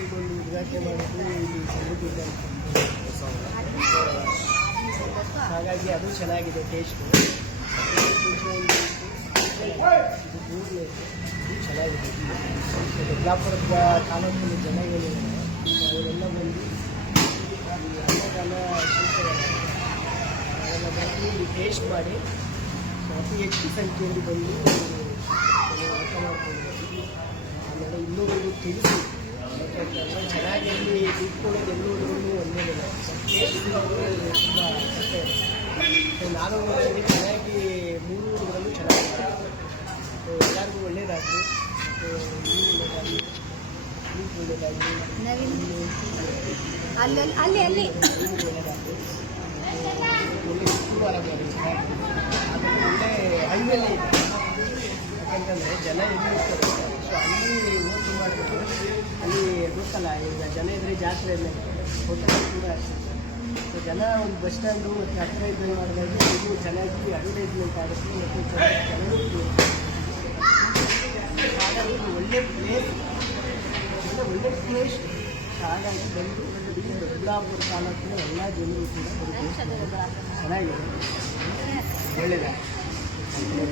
ಈಗ ಒಂದು ಉದ್ಘಾಟನೆ ಮಾಡಿದ್ದು ಇಲ್ಲಿ ಸಮೃದ್ಧಿ ಇದೆ ಹಾಗಾಗಿ ಅದು ಚೆನ್ನಾಗಿದೆ ಟೇಸ್ಟು. ಇದು ಮೂರನೇ ಚೆನ್ನಾಗಿದೆ. ಯಲ್ಲಾಪುರದ ತಾಲೂಕಿನ ಜನಗಳಿದ್ದಾರೆ ಅವರೆಲ್ಲ ಬಂದು ಅನ್ನದಾನ ಅದೆಲ್ಲ ಬಂದು ಇಲ್ಲಿ ಟೇಸ್ಟ್ ಮಾಡಿ ಅತಿ ಹೆಚ್ಚು ಸಂಖ್ಯೆಯಲ್ಲಿ ಬಂದು ಊಟ ಮಾಡ್ಕೊಂಡು ಆಮೇಲೆ ಇನ್ನೂರಿಗೂ ತಿಳಿಸಿ ಚೆನ್ನಾಗಿ ಅಲ್ಲಿ ದುಡ್ಕೊಳ್ಳೋದು ಎಲ್ಲರೂ ಒಂದೇನಿಲ್ಲ ಟೇಸ್ಟ್ ತುಂಬ ಕಷ್ಟ ಇದೆ. ನಾನು ಚೆನ್ನಾಗಿ 3 ಊರುಗಳಲ್ಲೂ ಚೆನ್ನಾಗಿದೆ. ಎಲ್ಲರಿಗೂ ಒಳ್ಳೆಯದಾಗಲಿ ಮತ್ತು ನೀವು ಒಳ್ಳೆಯದಾಗಲಿ ನೀವು ಒಳ್ಳೆಯದಾಗಲಿ ಒಳ್ಳೆಯದಾಗಲಿ ಒಳ್ಳೆ ಶುಕ್ರವಾರ ಮಾಡಿ ಚೆನ್ನಾಗಿ ಆಮೇಲೆ ಒಳ್ಳೆ ಹಳ್ಳಿಯಲ್ಲಿ ಇದೆ. ಯಾಕಂತಂದರೆ ಜನ ಎಲ್ಲಿರ್ತಾರೆ ಸೊ ಅಲ್ಲಿ ಓಟು ಮಾಡಬೇಕು. ಅಲ್ಲಿ ಗೊತ್ತಲ್ಲ ಈಗ ಜನ ಇದ್ದರೆ ಜಾತ್ರೆ ಎಲ್ಲ ಹೋಟೆಲ್ ಕೂಡ ಆಗ್ತದೆ. ಸೊ ಜನ ಒಂದು ಬಸ್ ಸ್ಟ್ಯಾಂಡು ಮತ್ತು ಹತ್ತಿರ ಇದ್ದಂಗೆ ಮಾಡಿದಾಗ ಇದು ಚೆನ್ನಾಗಿ ಅಡ್ವರ್ಟೈಸ್ಮೆಂಟ್ ಆಗುತ್ತೆ ಮತ್ತು ಜನರು ಹಾಗಾಗಿ ಇದು ಒಳ್ಳೆ ಪ್ಲೇಸ್ ಒಳ್ಳೆ ಪ್ಲೇಸ್. ಹಾಗಾಗಿ ಬಂದು ಯಲ್ಲಾಪುರ ತಾಲೂಕಿನ ಎಲ್ಲ ಜನರು ಕೂಡ ಚೆನ್ನಾಗಿದೆ ಒಳ್ಳೆಯದಾಗಿದೆ.